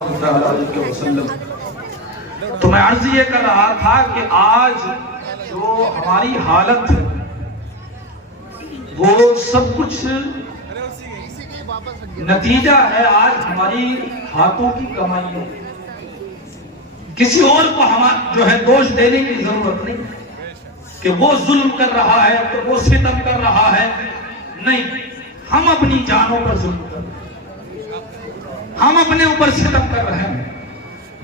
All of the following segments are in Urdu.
وسلم۔ تو میں عرض یہ کر رہا تھا کہ آج جو ہماری حالت ہے وہ سب کچھ نتیجہ ہے آج ہماری ہاتھوں کی کمائی ہے۔ کسی اور کو جو ہے دوش دینے کی ضرورت نہیں کہ وہ ظلم کر رہا ہے تو وہ ستم کر رہا ہے، نہیں، ہم اپنی جانوں پر ظلم کر رہے ہیں، ہم اپنے اوپر ستم کر رہے ہیں۔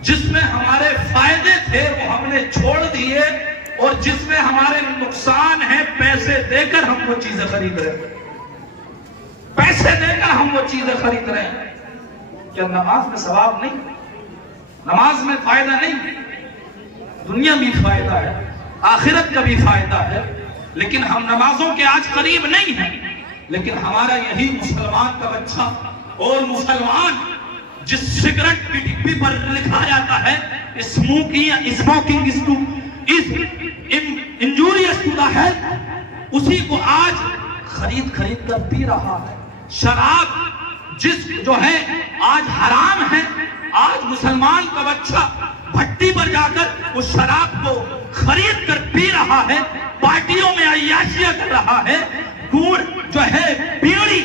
جس میں ہمارے فائدے تھے وہ ہم نے چھوڑ دیے، اور جس میں ہمارے نقصان ہے پیسے دے کر ہم وہ چیزیں خرید رہے ہیں، پیسے دے کر ہم وہ چیزیں خرید رہے ہیں۔ کیا نماز میں ثواب نہیں؟ نماز میں فائدہ نہیں؟ دنیا بھی فائدہ ہے، آخرت کا بھی فائدہ ہے، لیکن ہم نمازوں کے آج قریب نہیں ہیں۔ لیکن ہمارا یہی مسلمان کا بچہ اور مسلمان جس سگریٹ کی ڈبی پر لکھا جاتا ہے smoking is injurious to the health، اسی کو آج خرید کر پی رہا ہے۔ شراب جو ہے آج حرام ہے، آج مسلمان کا بچہ بھٹی پر جا کر اس شراب کو خرید کر پی رہا ہے، پارٹیوں میں عیاشیاں کر رہا ہے۔ گڑ جو ہے، بیڑی،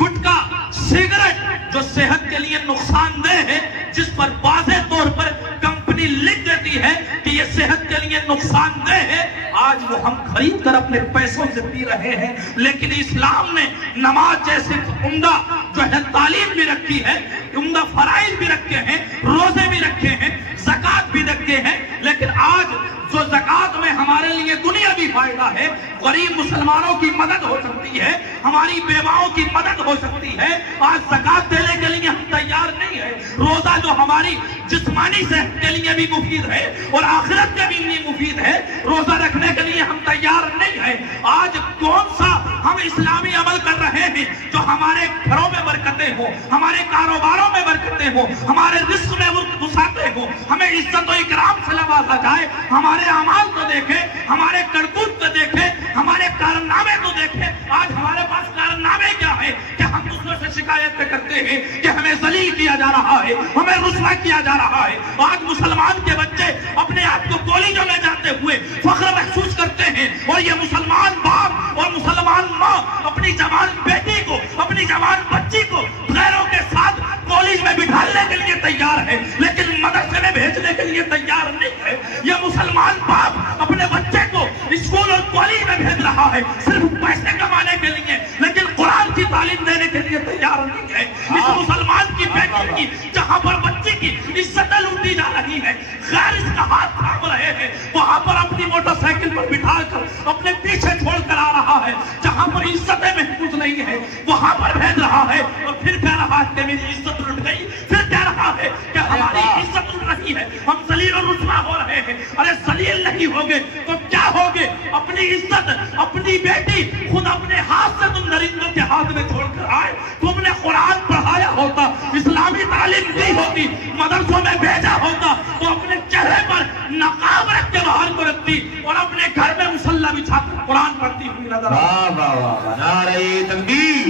گٹکا، سگریٹ جو صحت کے لیے نقصان دہ ہے، جس پر واضح طور پر کمپنی لکھ دیتی ہے کہ یہ صحت کے لیے نقصان دہ ہے، آج وہ ہم خرید کر اپنے پیسوں سے پی رہے ہیں۔ لیکن اسلام نے نماز جیسے عمدہ جو ہے تعلیم بھی رکھی ہے، عمدہ فرائض بھی رکھے ہیں، روزے بھی رکھے ہیں، زکوٰۃ بھی رکھے ہیں۔ لیکن آج جو زکوٰۃ میں ہمارے لیے دنیاوی فائدہ ہے، غریب مسلمانوں کی مدد ہو سکتی ہے، ہماری بیواؤں کی مدد ہو سکتی ہے، آج زکوٰۃ دینے کے لیے ہم تیار نہیں ہے۔ روزہ جو ہماری جسمانی صحت کے لیے بھی مفید ہے اور آخرت کے بھی مفید ہے، روزہ رکھنے کے لیے ہم تیار نہیں ہے۔ آج کون سا ہم اسلامی عمل کر رہے ہیں جو ہمارے گھروں میں برکتیں ہوں، ہمارے کاروباروں میں برکتیں ہوں، ہمارے رزق میں وسعتیں ہوں، ہمیں عزت و اکرام سے نوازا جائے۔ ہمارے اعمال کو دیکھیں، ہمارے کرتوت کو دیکھیں، ہمارے کارنامے کو دیکھیں۔ آج ہمارے پاس کارنامے کیا ہے کہ ہم دوسروں سے شکایتیں کرتے ہیں کہ ہمیں ذلیل کیا جا رہا ہے، ہمیں رسوا کیا جا رہا ہے۔ آج مسلمان کے بچے اپنے آپ کو کالجوں میں جاتے ہوئے فخر محسوس کرتے ہیں، اور یہ مسلمان باپ اور مسلمان ماں اپنی جوان بیٹی کو، اپنی جوان بچی کو غیروں کے ساتھ کالج میں بٹھانے کے لیے تیار ہے، لیکن مدرسے میں بھیجنے کے لیے تیار نہیں ہے۔ یہ مسلمان باپ اپنے بچے کو اسکول اور کالج میں بھیج رہا ہے صرف پیسے کمانے کے لیے، لیکن قرآن کی تعلیم دینے کے لیے تیار نہیں ہے۔ اس مسلمان کی بیٹی کی جہاں پر بچی کی عزتیں لوٹی جا رہی ہے، غیر اس کا ہاتھ تھام رہے ہیں، وہاں پر اپنی موٹر سائیکل پر بٹھا کر اپنے پیچھے چھوڑ کر آ رہا ہے۔ جہاں پر عزتیں محفوظ نہیں ہے وہاں پر بھیج رہا ہے، اور پھر کہہ رہا ہے کہ میری عزت لٹ گئی، پھر کہہ رہا ہے کہ ہماری عزت لٹ رہی ہے، ہم ذلیل و رسوا ہو رہے ہیں۔ ارے ذلیل نہیں ہوگے تو کیا ہوگے؟ اپنی عزت، اپنی بیٹی خود اپنے ہاتھ سے تم درندوں کے ہاتھ میں چھوڑ کر آئے۔ تم نے قرآن پڑھایا ہوتا، اسلامی تعلیم دی ہوتی، مدرسوں میں بھیجا ہوتا، تو اپنے چہرے پر نقاب رکھ کے باہر کو رکھتی اور اپنے گھر میں مصلی بچھا کر قرآن پڑھتی ہوئی نظر آتی۔ نعرہ تکبیر،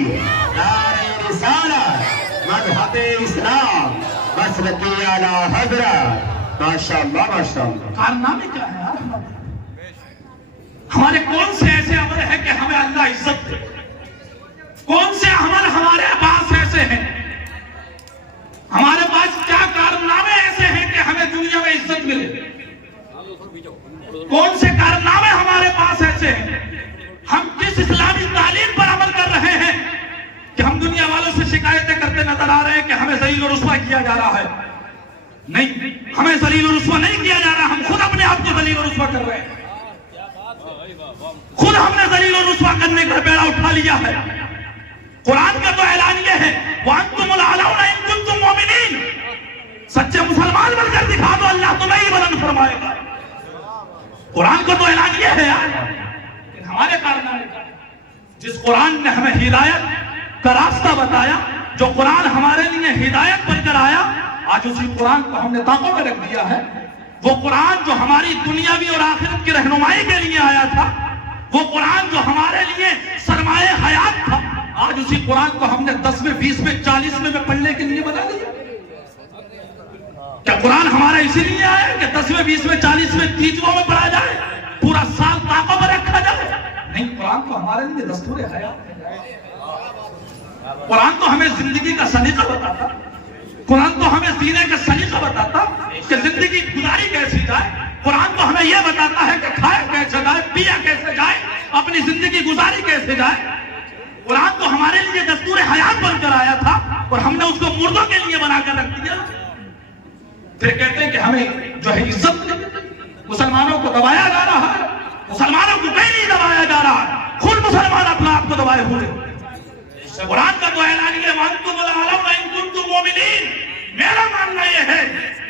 نعرہ رسالت، مدحت اسلام، مسلک اعلیٰ حضرت، ماشاءاللہ ماشاءاللہ۔ کارنامے کیا ہے یار؟ ہمارے کون سے ایسے عمل ہیں کہ ہمیں اللہ عزت دے؟ کون سے عمل ہمارے پاس ایسے ہیں؟ ہمارے پاس کیا کارنامے ایسے ہیں کہ ہمیں دنیا میں عزت ملے؟ کون سے کارنامے ہمارے پاس ایسے ہیں؟ ہم کس اسلامی تعلیم پر عمل کر رہے ہیں کہ ہم دنیا والوں سے شکایتیں کرتے نظر آ رہے ہیں کہ ہمیں ذلیل و رسوا کیا جا رہا ہے؟ نہیں، ہمیں ذلیل و رسوا نہیں کیا جا رہا، ہم خود اپنے آپ کو ذلیل و رسوا کر رہے ہیں۔ خود ہم نے ذلیل و رسوا کرنے کا بیڑا اٹھا لیا ہے۔ قرآن کا تو اعلان یہ ہے وَأَنْتُمُ الْأَعْلَوْنَ إِن كُنتُم مُؤْمِنِينَ، سچے مسلمان بن کر دکھا دو، اللہ تمہیں ہی بلند فرمائے گا۔ قرآن کا تو اعلان یہ ہے یار، لیکن ہمارے کارنامے کیا ہے؟ جس قرآن نے ہمیں ہدایت کا راستہ بتایا، جو قرآن ہمارے لیے ہدایت بن کر آیا، آج اسی قرآن کو ہم نے طاقوں میں رکھ دیا ہے۔ وہ قرآن جو ہماری دنیاوی اور آخرت کی رہنمائی کے لیے آیا تھا، وہ قرآن جو ہمارے لیے سرمایہ حیات تھا، آج اسی قرآن کو ہم نے 10 میں 20 میں 40 میں پڑھنے کے لیے بنا دیا۔ کیا قرآن ہمارا اسی لیے آیا کہ 10ویں 20ویں 40ویں 30ویں میں پڑھا جائے، پورا سال طاقت میں رکھا جائے؟ نہیں، قرآن تو ہمارے لیے دستور حیات ہے۔ قرآن تو ہمیں زندگی کا سلیقہ بتاتا، قرآن تو ہمیں جینے کا سلیقہ بتاتا کہ زندگی گزاری کیسے جائے۔ قرآن تو ہمیں یہ بتاتا ہے کہ کھایا کیسے جائے، پیا کیسے جائے، اپنی زندگی گزاری کیسے جائے۔ قرآن تو ہمارے لیے دستور حیات بن کر آیا تھا اور ہم نے اس کو مردوں کے لیے بنا کر رکھ دیا۔ پھر کہتے ہیں کہ ہمیں جو ہے عزت، مسلمانوں کو دبایا جا رہا ہے، مسلمانوں کو کہیں نہیں دبایا جا رہا، خود مسلمان اپنا آپ کو دبائے ہوئے۔ قرآن کا تو اعلان ہے وَأَنْتُمُ الْأَعْلَوْنَ إِن كُنتُم مُؤْمِنِينَ، میرا ماننا یہ ہے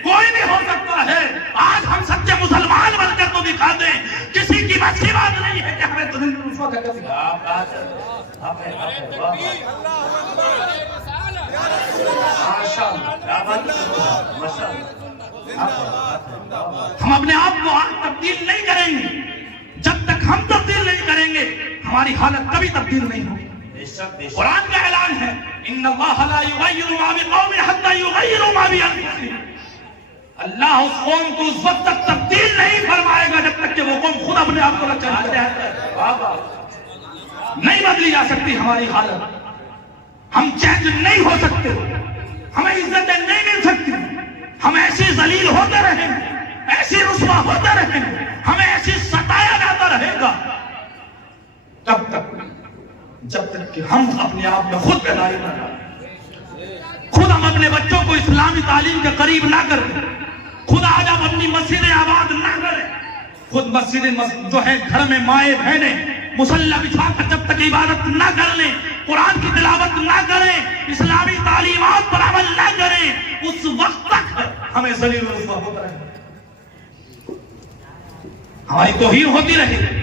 کوئی بھی ہو سکتا ہے۔ آج ہم سچے مسلمان بن کر تو دکھا دیں، کسی کی بس کی بات نہیں ہے کہ ہمیں دنیا میں رسوا کر کے ہم اپنے آپ کو آج تبدیل نہیں کریں گے۔ جب تک ہم تبدیل نہیں کریں گے ہماری حالت کبھی تبدیل نہیں ہوگی۔ قرآن کا اعلان ہے ان اللہ لا یغیر ما بقوم حتی یغیروا ما بانفسہم، اللہ اس قوم کو اس وقت تک تبدیل نہیں فرمائے گا جب تک کہ وہ قوم خود اپنے آپ کو نہ چاہتے ہیں۔ نہیں بدلی جا سکتی ہماری حالت، ہم چینج نہیں ہو سکتے، ہمیں عزتیں نہیں مل سکتی، ہم ایسی ذلیل ہوتے رہیں گے، ایسی رسوا ہوتے رہیں گے، ہمیں ایسی ستایا جاتا رہے گا تب تک جب تک کہ ہم اپنے آپ میں خود بیداری نہ کریں، خود ہم اپنے بچوں کو اسلامی تعلیم کے قریب نہ کریں، خود آج ہم اپنی مسجدیں آباد نہ کریں، خود مسجدیں جو ہے گھر میں مائیں بہنیں مصلی بچھا کر جب تک عبادت نہ کر لیں، قرآن کی تلاوت نہ کریں، اسلامی تعلیمات پر عمل نہ کریں، اس وقت تک ہمیں ذلیل و رسوا ہوتا رہے، ہماری توہین ہوتی رہے گی،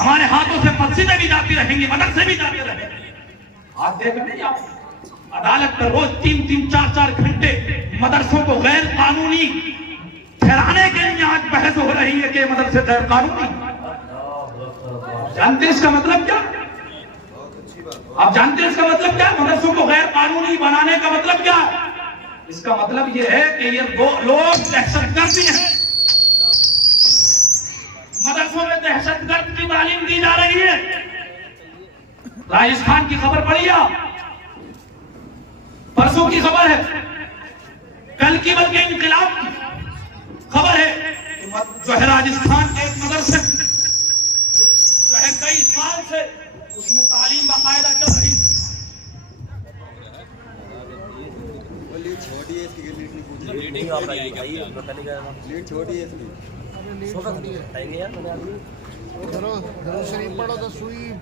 ہمارے ہاتھوں سے مسجدیں بھی جاتی رہیں گی، مدرسے بھی جاتے رہیں گے۔ آج دیکھ نہیں آپ عدالت میں روز 3-3 4-4 گھنٹے مدرسوں کو غیر قانونی ٹھہرانے کے لیے آج بحث ہو رہی ہے کہ مدرسے غیر قانونی۔ جانتے ہیں اس کا مطلب کیا؟ آپ جانتے ہیں اس کا مطلب کیا؟ مدرسوں کو غیر قانونی بنانے کا مطلب کیا؟ اس کا مطلب یہ ہے کہ یہ لوگ دہشت گردی ہیں، مدرسوں میں دہشت گرد کی تعلیم دی جا رہی ہے۔ راجستھان کی خبر پڑھی آپ؟ پرسوں کی خبر ہے، کل کی بلکہ انقلاب کی خبر ہے، جو ہے راجستھان کے ایک مدرسے جو ہے کئی سال سے اس میں تعلیم باقاعدہ چل رہی تھی۔ شریف پڑھو تو سوئی